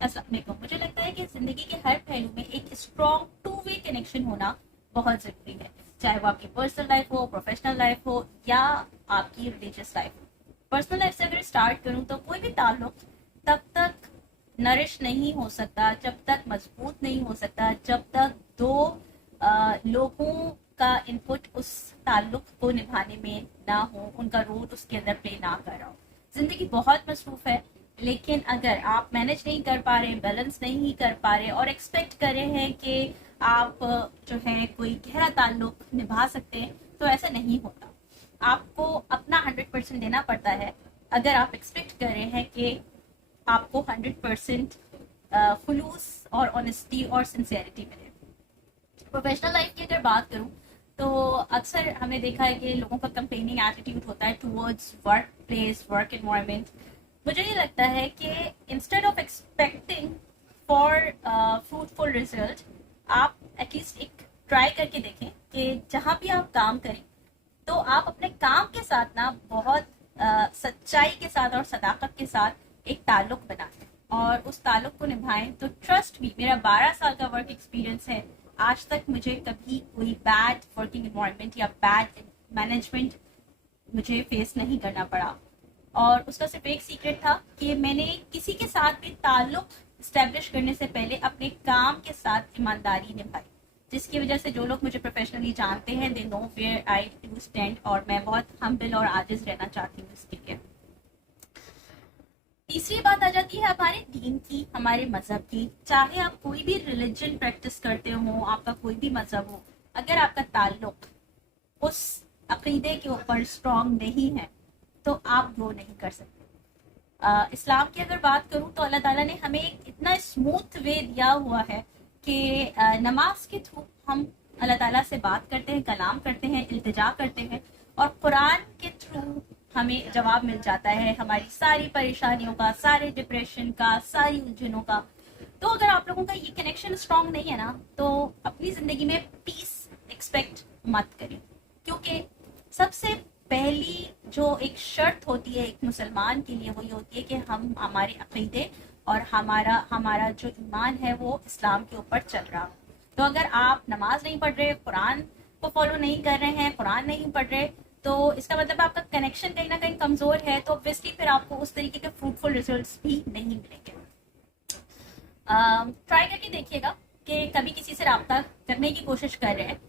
अस्सलाम वालेकुम। मुझे लगता है कि ज़िंदगी के हर पहलू में एक स्ट्रॉन्ग टू वे कनेक्शन होना बहुत ज़रूरी है, चाहे वो आपकी पर्सनल लाइफ हो, प्रोफेशनल लाइफ हो या आपकी रिलीजियस लाइफ हो। पर्सनल लाइफ से अगर स्टार्ट करूँ तो कोई भी ताल्लुक तब तक नरिश नहीं हो सकता, जब तक मजबूत नहीं हो सकता, जब तक दो लोगों का इनपुट उस ताल्लुक को निभाने में ना हो, उनका रोल उसके अंदर प्ले ना कर रहा हो। ज़िंदगी बहुत मसरूफ है, लेकिन अगर आप मैनेज नहीं कर पा रहे, बैलेंस नहीं कर पा रहे और एक्सपेक्ट कर रहे हैं कि आप जो है कोई गहरा ताल्लुक निभा सकते हैं, तो ऐसा नहीं होता। आपको अपना 100% देना पड़ता है अगर आप एक्सपेक्ट कर रहे हैं कि आपको 100% खुलूस और ऑनेस्टी और सिंसियरिटी मिले। प्रोफेशनल लाइफ की अगर बात करूं तो अक्सर हमने देखा है कि लोगों का कंप्लेनिंग एटीट्यूड होता है towards work place, work environment. मुझे ये लगता है कि instead of expecting for fruitful result, आप एटलीस्ट एक ट्राई करके देखें कि जहाँ भी आप काम करें तो आप अपने काम के साथ ना बहुत सच्चाई के साथ और सदाकत के साथ एक ताल्लुक बनाएं और उस ताल्लुक को निभाएं। तो ट्रस्ट मी, मेरा 12 साल का वर्क एक्सपीरियंस है, आज तक मुझे कभी कोई बैड वर्किंग एनवायरनमेंट या बैड मैनेजमेंट मुझे फेस नहीं करना पड़ा। और उसका सिर्फ एक सीक्रेट था कि मैंने किसी के साथ भी ताल्लुक स्टैब्लिश करने से पहले अपने काम के साथ ईमानदारी निभाई, जिसकी वजह से जो लोग मुझे प्रोफेशनली जानते हैं they know where I do stand, और मैं बहुत हम्बल और आजिज रहना चाहती हूँ इसके लिए। तीसरी बात आ जाती है हमारे दीन की, हमारे मजहब की। चाहे आप कोई भी रिलीजन प्रैक्टिस करते हो, आपका कोई भी मजहब हो, अगर आपका ताल्लुक उस अकीदे के ऊपर स्ट्रांग नहीं है तो आप ग्रो नहीं कर सकते। इस्लाम की अगर बात करूं तो अल्लाह ताला ने हमें एक इतना स्मूथ वे दिया हुआ है कि नमाज के थ्रू हम अल्लाह ताला से बात करते हैं, कलाम करते हैं, इल्तिजा करते हैं, और कुरान के थ्रू हमें जवाब मिल जाता है हमारी सारी परेशानियों का, सारे डिप्रेशन का, सारी उलझनों का। तो अगर आप लोगों का ये कनेक्शन स्ट्रांग नहीं है ना, तो अपनी जिंदगी में पीस एक्सपेक्ट मत करें, क्योंकि सबसे पहली जो एक शर्त होती है एक मुसलमान के लिए वो ये होती है कि हम हमारे अकीदे और हमारा जो ईमान है वो इस्लाम के ऊपर चल रहा। तो अगर आप नमाज नहीं पढ़ रहे, कुरान को फॉलो नहीं कर रहे हैं, कुरान नहीं पढ़ रहे, तो इसका मतलब आपका कनेक्शन कहीं ना कहीं कमजोर है, तो ऑब्वियसली फिर आपको उस तरीके के फ्रूटफुल रिजल्ट्स भी नहीं मिलेंगे। ट्राई करके देखिएगा कि कभी किसी से रब्ता करने की कोशिश कर रहे हैं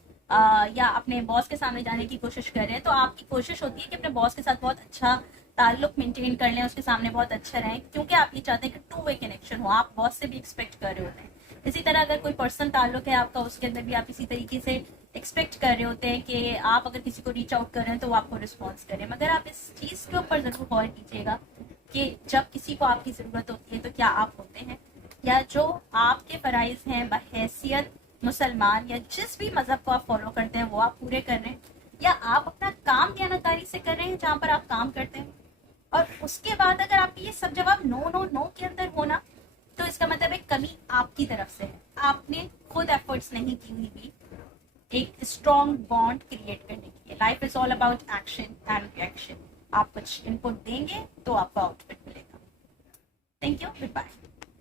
या अपने बॉस के सामने जाने की कोशिश कर रहे हैं, तो आपकी कोशिश होती है कि अपने बॉस के साथ बहुत अच्छा ताल्लुक मेंटेन कर लें, उसके सामने बहुत अच्छा रहें, क्योंकि आप ये चाहते हैं कि टू वे कनेक्शन हो, आप बॉस से भी एक्सपेक्ट कर रहे होते हैं। इसी तरह अगर कोई पर्सनल ताल्लुक है आपका, उसके अंदर भी आप इसी तरीके से एक्सपेक्ट कर रहे होते हैं कि आप अगर किसी को रीच आउट कर रहे हैं तो वो आपको रिस्पॉन्स करें। मगर आप इस चीज़ के ऊपर ज़रूर गौर कीजिएगा कि जब किसी को आपकी ज़रूरत होती है तो क्या आप होते हैं, या जो आपके फ़राइज़ हैं बहैसियत मुसलमान या जिस भी मज़हब को आप फॉलो करते हैं वो आप पूरे कर रहे हैं, या आप अपना काम दयानतदारी से कर रहे हैं जहाँ पर आप काम करते हैं। और उसके बाद अगर आपके ये सब जवाब नो नो नो के अंदर होना, तो इसका मतलब एक कमी आपकी तरफ से है, आपने खुद एफर्ट्स नहीं की हुई भी एक स्ट्रॉन्ग बॉन्ड क्रिएट करने की। Life is all about action and reaction. आप कुछ इनपुट देंगे तो आपको आउटपुट मिलेगा। Thank you, good bye.